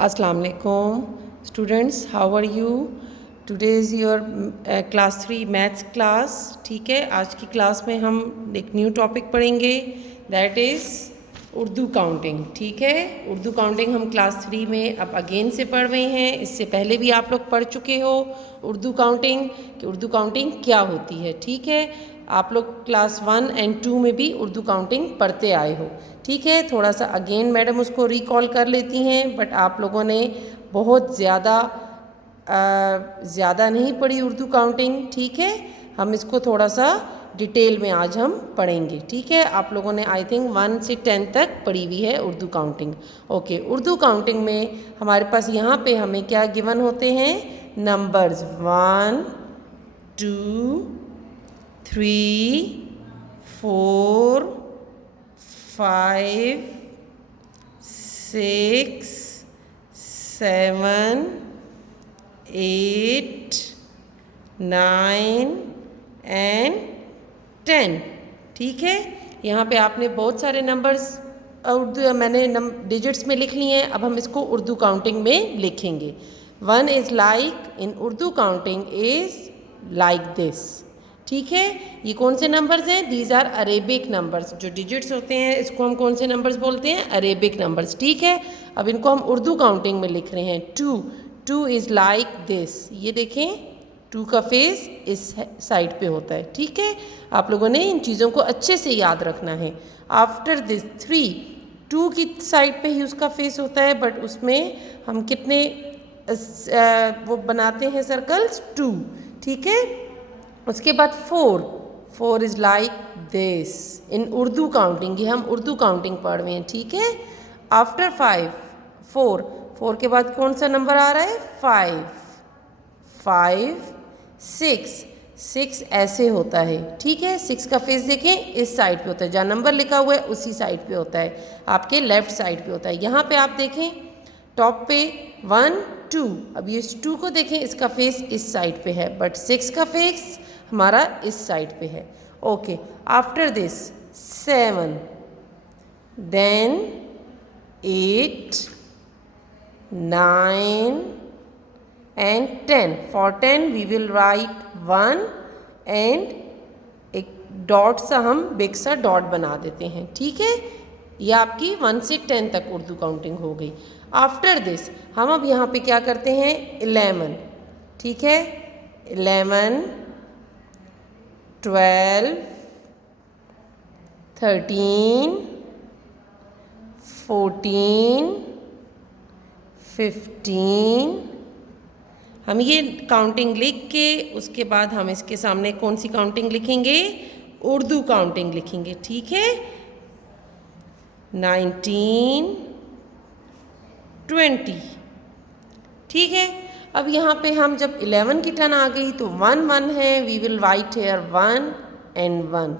अस्सलाम वालेकुम students, how are you? Today is your class 3 maths class. ठीक है, आज की क्लास में हम एक न्यू टॉपिक पढ़ेंगे, दैट इज़ उर्दू काउंटिंग। ठीक है, उर्दू काउंटिंग हम क्लास 3 में अब अगेन से पढ़ रहे हैं। इससे पहले भी आप लोग पढ़ चुके हो उर्दू काउंटिंग कि उर्दू काउंटिंग क्या होती है। ठीक है, आप लोग क्लास 1 एंड 2 में भी उर्दू काउंटिंग पढ़ते आए हो। ठीक है, थोड़ा सा अगेन मैडम उसको रिकॉल कर लेती हैं, बट आप लोगों ने बहुत ज़्यादा नहीं पढ़ी उर्दू काउंटिंग। ठीक है, हम इसको थोड़ा सा डिटेल में आज हम पढ़ेंगे। ठीक है, आप लोगों ने आई थिंक 1 से 10 तक पढ़ी हुई है Urdu counting. Okay, Urdu counting में हमारे पास यहाँ पे हमें क्या गिवन होते हैं? Numbers 1 2 3 4 5 6 7 8 9 and 10। ठीक है, यहाँ पे आपने बहुत सारे नंबर्स उर्दू मैंने डिजिट्स में लिख लिए हैं। अब हम इसको उर्दू काउंटिंग में लिखेंगे। 1 is like in Urdu counting is like this. ठीक है, ये कौन से नंबर्स हैं? These are Arabic numbers. जो डिजिट्स होते हैं इसको हम कौन से नंबर्स बोलते हैं? Arabic numbers. ठीक है, अब इनको हम उर्दू काउंटिंग में लिख रहे हैं। 2 इज़ लाइक दिस। ये देखें, 2 का फेस इस साइड पे होता है। ठीक है, आप लोगों ने इन चीज़ों को अच्छे से याद रखना है। आफ्टर दिस 2 की साइड पे ही उसका फेस होता है, बट उसमें हम कितने वो बनाते हैं सर्कल्स? 2। ठीक है, उसके बाद 4 is like this in Urdu counting. ये हम उर्दू काउंटिंग पढ़ रहे हैं। ठीक है, आफ्टर 4 के बाद कौन सा नंबर आ रहा है? 5 6 ऐसे होता है। ठीक है, 6 का फेस देखें, इस साइड पे होता है, जहाँ नंबर लिखा हुआ है उसी साइड पे होता है, आपके लेफ्ट साइड पे होता है। यहाँ पे आप देखें टॉप पे 1 2। अब ये 2 को देखें, इसका फेस इस साइड पे है, बट 6 का फेस हमारा इस साइड पे है। Okay, after this 7 then 8 9 and 10. For 10 we will write 1 and एक डॉट सा हम बिग सा डॉट बना देते हैं। ठीक है, ये आपकी 1 से 10 तक उर्दू काउंटिंग हो गई। आफ्टर दिस हम अब यहाँ पे क्या करते हैं? 11। ठीक है, 11 12 13 14 15। हम ये काउंटिंग लिख के उसके बाद हम इसके सामने कौन सी काउंटिंग लिखेंगे? उर्दू काउंटिंग लिखेंगे। ठीक है, 19 20। ठीक है, अब यहाँ पे हम जब 11 की टर्न आ गई तो 1 है, we will write here 1 and 1।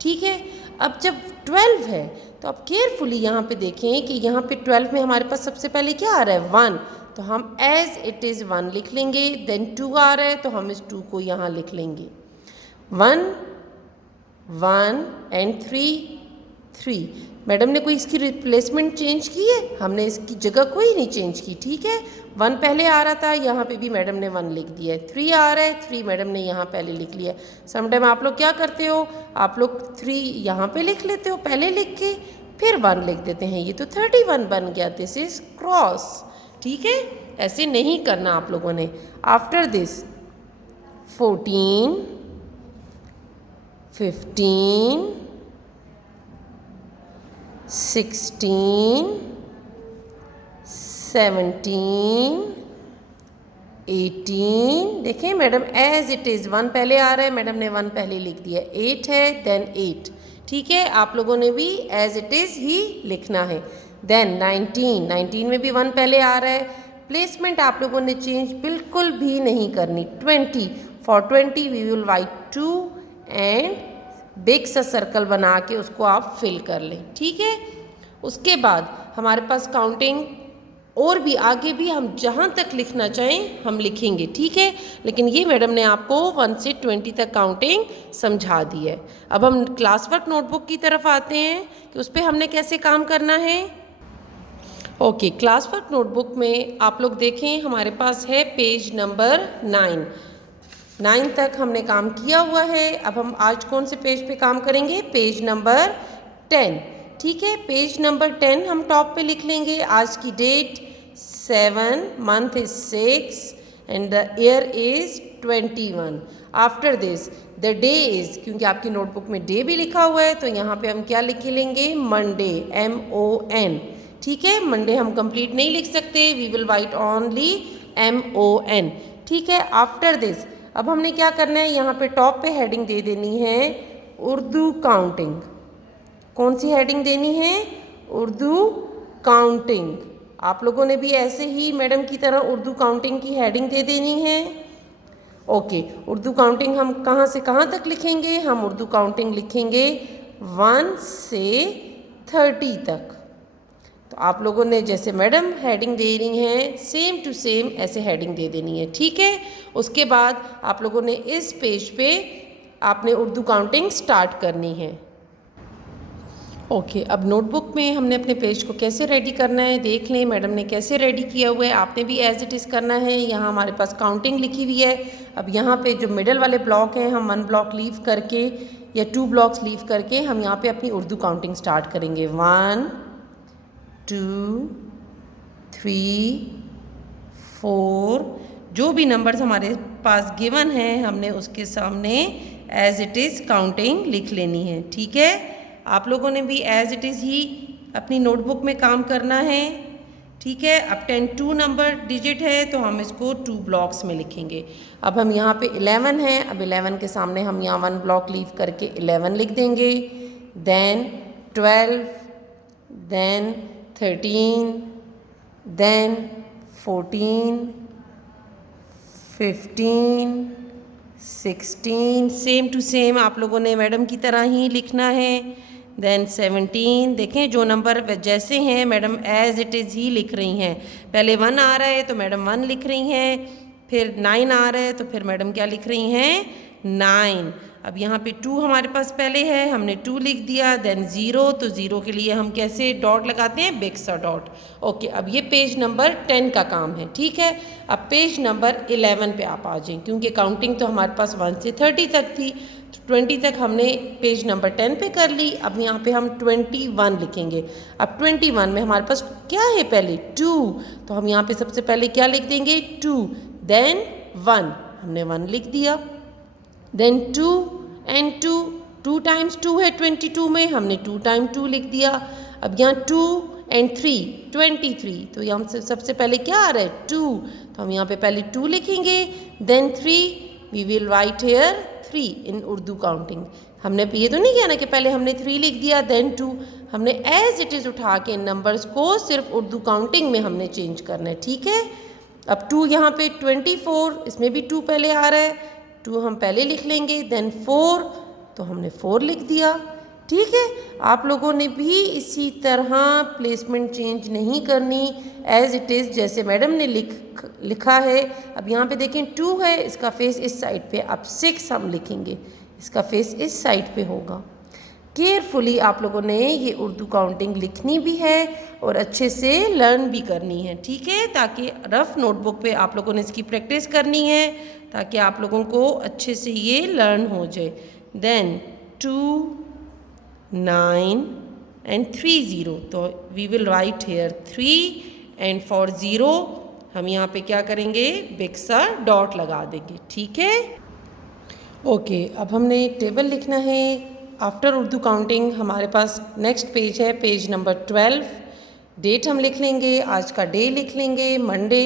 ठीक है, अब जब 12 है तो अब केयरफुली यहाँ पे देखें कि यहाँ पे 12 में हमारे पास सबसे पहले क्या आ रहा है? 1, तो हम एज इट इज़ 1 लिख लेंगे। देन 2 आ रहा है तो हम इस 2 को यहाँ लिख लेंगे। 1 एंड 3। मैडम ने कोई इसकी रिप्लेसमेंट चेंज की है? हमने इसकी जगह कोई नहीं चेंज की। ठीक है, 1 पहले आ रहा था, यहाँ पे भी मैडम ने 1 लिख दिया है। 3 आ रहा है, 3 मैडम ने यहाँ पहले लिख लिया है। समटाइम आप लोग क्या करते हो? आप लोग 3 यहाँ पे लिख लेते हो पहले लिख के, फिर 1 लिख देते हैं। ये तो 31 बन गया, दिस इज क्रॉस। ठीक है, ऐसे नहीं करना आप लोगों ने। After this 14 15 16 17 18। देखें मैडम एज इट इज़ 1 पहले आ रहा है, मैडम ने 1 पहले लिख दिया। 8 है, देन 8। ठीक है, आप लोगों ने भी एज इट इज़ ही लिखना है। देन 19 में भी 1 पहले आ रहा है। प्लेसमेंट आप लोगों ने चेंज बिल्कुल भी नहीं करनी। 20 for 20 we will write 2 and big सा सर्कल बना के उसको आप फिल कर लें। ठीक है, उसके बाद हमारे पास काउंटिंग और भी आगे भी हम जहाँ तक लिखना चाहें हम लिखेंगे। ठीक है, लेकिन ये मैडम ने आपको 1 से 20 तक काउंटिंग समझा दी है। अब हम क्लास वर्क नोटबुक की तरफ आते हैं कि उस पर हमने कैसे काम करना है। ओके, क्लास वर्क नोटबुक में आप लोग देखें हमारे पास है पेज नंबर 9 तक हमने काम किया हुआ है। अब हम आज कौन से पेज पे काम करेंगे? Page number 10। ठीक है, पेज नंबर 10 हम टॉप पे लिख लेंगे। आज की date 7, month is 6 and the year is 21। After this the day is, क्योंकि आपकी नोटबुक में डे भी लिखा हुआ है तो यहाँ पे हम क्या लिख लेंगे? Monday, MON। ठीक है, मंडे हम कंप्लीट नहीं लिख सकते, we will write only MON। ठीक है, आफ्टर दिस अब हमने क्या करना है? यहाँ पे टॉप पे हेडिंग दे देनी है उर्दू काउंटिंग। कौन सी हेडिंग देनी है? उर्दू काउंटिंग। आप लोगों ने भी ऐसे ही मैडम की तरह उर्दू काउंटिंग की हेडिंग दे देनी है। ओके, उर्दू काउंटिंग हम कहाँ से कहाँ तक लिखेंगे? हम उर्दू काउंटिंग लिखेंगे 1 से 30 तक। तो आप लोगों ने जैसे मैडम हेडिंग दे रही हैं सेम टू सेम ऐसे हेडिंग दे देनी है। ठीक है, उसके बाद आप लोगों ने इस पेज पे आपने उर्दू काउंटिंग स्टार्ट करनी है। ओके, अब नोटबुक में हमने अपने पेज को कैसे रेडी करना है देख लें। मैडम ने कैसे रेडी किया हुआ है, आपने भी एज इट इज़ करना है। यहाँ हमारे पास काउंटिंग लिखी हुई है। अब यहाँ पे जो मिडल वाले ब्लॉक हैं हम 1 ब्लॉक लीव करके या 2 ब्लॉक्स लीव करके हम यहाँ पे अपनी उर्दू काउंटिंग स्टार्ट करेंगे। 1 2 3 4, जो भी नंबर्स हमारे पास गिवन है हमने उसके सामने एज इट इज़ काउंटिंग लिख लेनी है। ठीक है, आप लोगों ने भी एज इट इज़ ही अपनी नोटबुक में काम करना है। ठीक है, अब 10 2 नंबर डिजिट है तो हम इसको 2 ब्लॉक्स में लिखेंगे। अब हम यहाँ पे 11 है, अब 11 के सामने हम यहाँ 1 ब्लॉक लीव करके 11 लिख देंगे। Then 12, then 13, then 14, 15, 16, same to same आप लोगों ने मैडम की तरह ही लिखना है। देन 17, देखें जो नंबर जैसे हैं मैडम एज इट इज़ ही लिख रही हैं। पहले 1 आ रहा है तो मैडम 1 लिख रही हैं, फिर 9 आ रहा है तो फिर मैडम क्या लिख रही हैं? 9। अब यहाँ पे 2 हमारे पास पहले है, हमने 2 लिख दिया। देन 0, तो 0 के लिए हम कैसे डॉट लगाते हैं? बिग सा डॉट। ओके, अब ये पेज नंबर 10 का काम है। ठीक है, अब पेज नंबर 11 पे आप आ जाएं, क्योंकि काउंटिंग तो हमारे पास 1 से 30 तक थी, तो 20 तक हमने पेज नंबर 10 पे कर ली। अब यहाँ पे हम 21 लिखेंगे। अब 21 में हमारे पास क्या है? पहले 2, तो हम यहाँ पे सबसे पहले क्या लिख देंगे? 2, देन 1, हमने 1 लिख दिया। देन 2 एंड 2, 2 टाइम्स 2 है 22 में, हमने 2 टाइम 2 लिख दिया। अब यहाँ 2 एंड 3, 23, तो यहाँ से सबसे पहले क्या आ रहा है? 2, तो हम यहाँ पे पहले 2 लिखेंगे। Then 3, we will write here 3 in Urdu counting. हमने ये तो नहीं किया ना कि पहले हमने 3 लिख दिया देन 2, हमने एज इट इज़ उठा के इन नंबर्स को सिर्फ उर्दू काउंटिंग में हमने चेंज करना है। ठीक है, अब 2 यहाँ पे 24, इसमें भी 2 पहले आ रहा है, 2 हम पहले लिख लेंगे। देन 4, तो हमने 4 लिख दिया। ठीक है, आप लोगों ने भी इसी तरह प्लेसमेंट चेंज नहीं करनी, एज इट इज़ जैसे मैडम ने लिखा है। अब यहाँ पे देखें 2 है, इसका फेस इस साइड पे, अब 6 हम लिखेंगे, इसका फेस इस साइड पे होगा। केयरफुली आप लोगों ने ये उर्दू काउंटिंग लिखनी भी है और अच्छे से लर्न भी करनी है। ठीक है, ताकि रफ नोटबुक पे आप लोगों ने इसकी प्रैक्टिस करनी है ताकि आप लोगों को अच्छे से ये लर्न हो जाए। देन 2 9 एंड 3 0, तो we will write here 3 and for 0 हम यहाँ पे क्या करेंगे? बिग सा डॉट लगा देंगे। ठीक है, ओके, अब हमने टेबल लिखना है आफ्टर उर्दू काउंटिंग। हमारे पास नेक्स्ट पेज है, पेज नंबर 12। डेट हम लिख लेंगे, आज का डे लिख लेंगे Monday,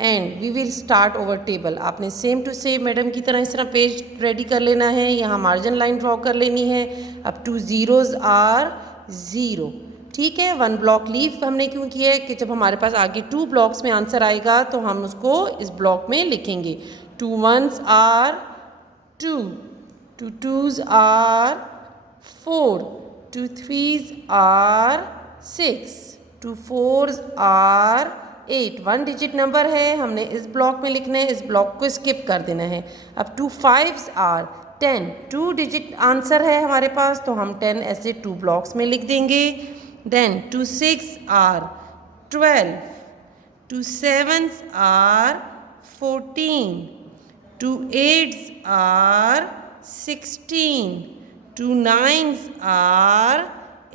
and we will start over table. आपने सेम टू सेम मैडम की तरह इस तरह पेज रेडी कर लेना है, यहाँ मार्जिन लाइन ड्रॉ कर लेनी है। अब 2 zeros आर 0। ठीक है, 1 ब्लॉक लीव हमने क्यों किया है कि जब हमारे पास आगे 2 ब्लॉक्स में आंसर आएगा तो हम उसको इस ब्लॉक में लिखेंगे। 2 1s are 2, 2 2s are 4, 2 3s are 6, 2 4s are 8। 1 digit number है, हमने इस ब्लॉक में लिखना है, इस ब्लॉक को स्किप कर देना है। अब 2 5s are 10, 2 डिजिट आंसर है हमारे पास, तो हम 10 ऐसे 2 ब्लॉक्स में लिख देंगे। Then 2 6 are 12, 2 7s are 14, 2 8s are 16, 2 9s are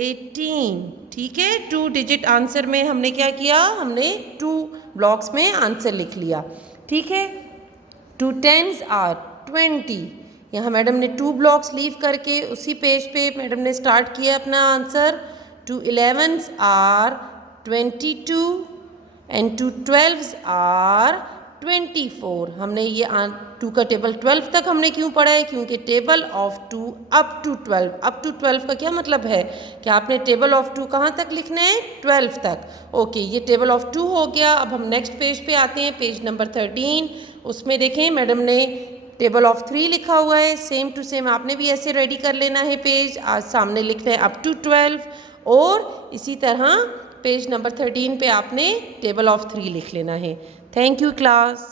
18। ठीक है, 2 डिजिट आंसर में हमने क्या किया, हमने 2 ब्लॉक्स में आंसर लिख लिया। ठीक है, 2 10s are 20। यहाँ मैडम ने 2 ब्लॉक्स लीव करके उसी पेज पे मैडम ने स्टार्ट किया अपना answer. 2 11s are 22 and 2 12s are 24। हमने ये 2 का टेबल 12 तक हमने क्यों पढ़ा है, क्योंकि table of 2 up to 12, up to 12 का क्या मतलब है कि आपने टेबल ऑफ 2 कहाँ तक लिखना है, 12 तक। ओके, ये टेबल ऑफ 2 हो गया। अब हम नेक्स्ट पेज पे आते हैं, पेज नंबर 13। उसमें देखें मैडम ने टेबल ऑफ 3 लिखा हुआ है। सेम टू सेम आपने भी ऐसे रेडी कर लेना है पेज। आज सामने लिखना है अप टू 12 और इसी तरह पेज नंबर 13 पे आपने टेबल ऑफ 3 लिख लेना है। Thank you class.